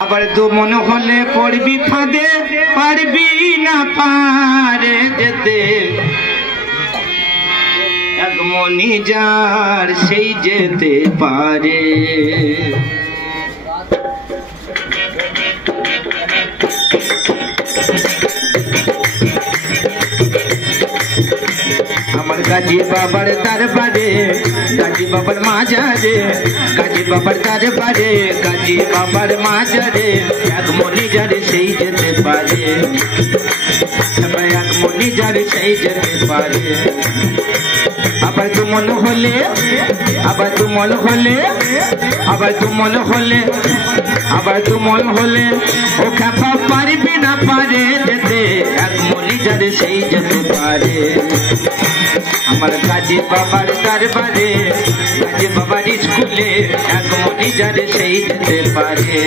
আবার তো মনে হলে পড়বি ফাঁদে, পারবি না পারে যেতে। এক মনি যার সেই যেতে পারে। আমার গাজী বাবার দরবারে, গাজী বাবার মাজারে, গাজী বাবার দরবারে, গাজী বাবার মাজারে, এক মনি যার সেই যেতে পারে। এক মনি যার সেই যেতে পারে। আবার তো মন হলে, আবার তো মন হলে, আবার তো মন হলে, আবার তো মন হলে ও খাপা পারবি না পারে যেতে। এক মনি যার সেই যেতে পারে। আমার গাজী বাবার দরবারে, গাজী বাবার স্কুলে, এক মনি যার সেই যেতে পারে।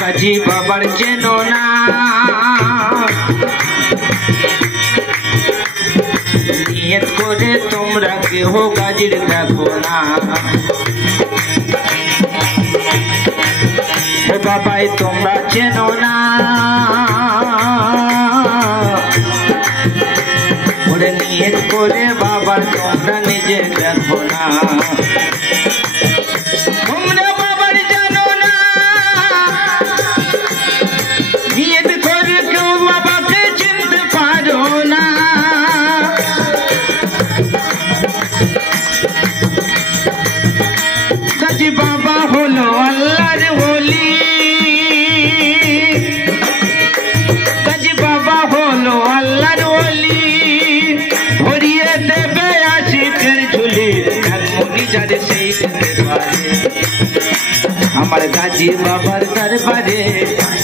গাজী বাবার চেনো না, নিয়ত করে তোমরা কেহ গাজীর দেখো না। ও বাবাই তোমরা চেনো না, ওরে নিয়ত করে বাবা তোমরা নিজে দেখো না। বাবা হলো আল্লাহর ওলি, গাজী বাবা হলো আল্লাহর ওলি, ভরিয়ে দেবে আশিকের ঝুলি। এক মনি যার সেই যেতে পারে। আমার গাজী বাবার দরবারে,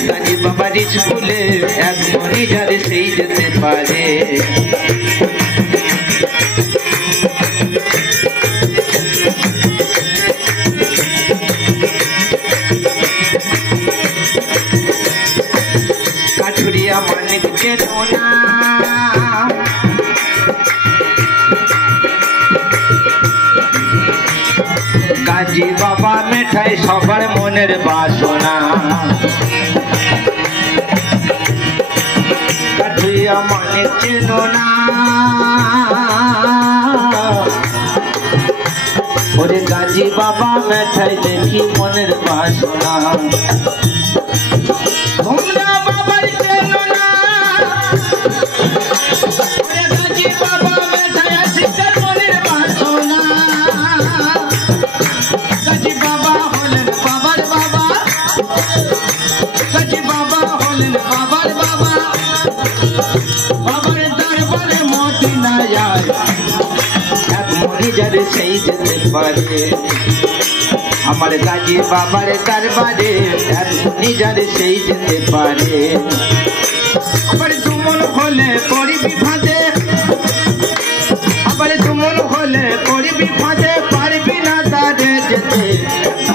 গাজী বাবার স্কুলে, এক মনি যার সেই যেতে পারে। কাঠুরিয়া মানিক চেনো না, গাজী বাবা মেঠাই সবার মনের বাসনা। কাঠুরিয়া মানিক চেনো না, ওরে গাজী বাবা মেঠাই দেখি মনের বাসনা। তোমরা বাবার চেনো না, ওরে গাজী বাবা মেঠাই আশিকের মনের বাসনা। গাজী বাবা হলেন বাবার বাবা, গাজী বাবা হলেন বাবার বাবা। বাবার দরবারে মদিনা যায়, এক মনি যার সেই যেতে পারে। আমার গাজী বাবার দরবারে, এক মনি যার সেই যেতে পারে। আবার তুমন হলে পড়বি ফাঁদে, আবার তুমন হলে পড়বি ফাঁদে, পারবি না তারে যেতে।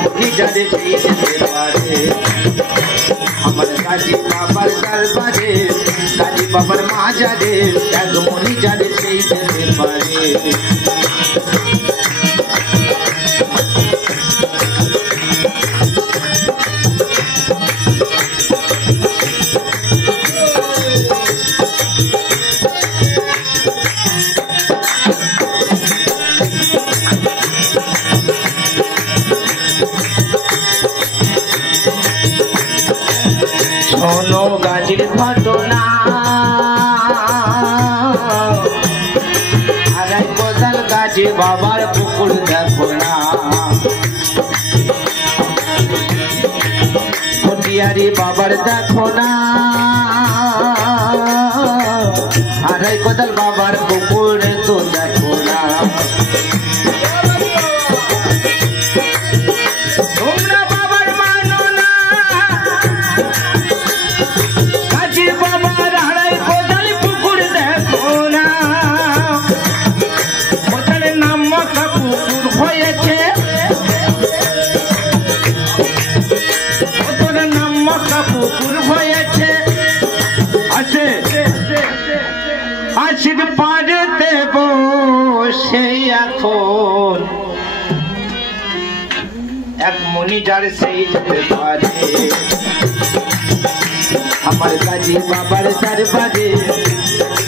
মনি যার সেই যেতে পারে। আমার গাজী বাবার দরবারে, গাজী বাবার মাজারে, এক মনি যার সেই যেতে পারে। শোনো গাজীর ঘটনা, আড়াই কোদাল গাজী বাবার পুকুর দেখো না। কটিয়ারি বাবার দেখো না, আড়াই কোদাল বাবার পুকুর তো দেখো না। তোমরা বাবার মানো না, কাজী বাবার আড়াই কোদাল পুকুর দেখো না, কোদাল নামকা পুকুর হয়েছে, কোদাল নামকা পুকুর হয়েছে। আছে আশির পাড়েতে বসে এখন এক মনি যার সেই যেতে পারে, আমার কাজী বাবার দরবারে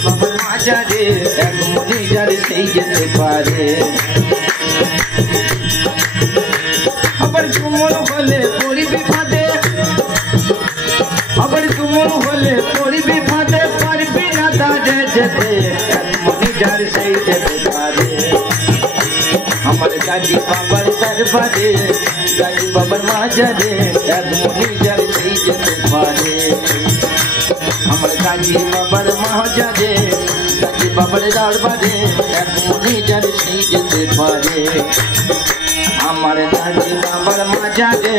বাবার মাজারে এক মনি যার সেই যেতে পারে। আবার তুমন হলে পড়িবি ফাঁদে, আবার তুমন হলে পড়িবি ফাঁদে, পারবি না দাঁড়ে যেতে এক মনি যার সেই যেতে পারে। আমার কাজী বাবার দরবারে কাজী বাবার মাজারে এক মনি যার সেই যেতে পারে। আমার কাজী বাবার মাজারে কাজী বাবার দরবারে এক মনি যার সেই যেতে পারে। আমার কাজী বাবার মাজারে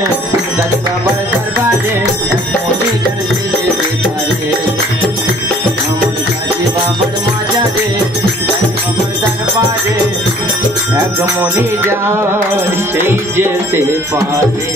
কাজী বাবার দরবারে এক মনি যার সেই যেতে পারে। আমার কাজী বাবার মাজারে কাজী বাবার দরবারে এক মনি যার সেই যেতে পারে।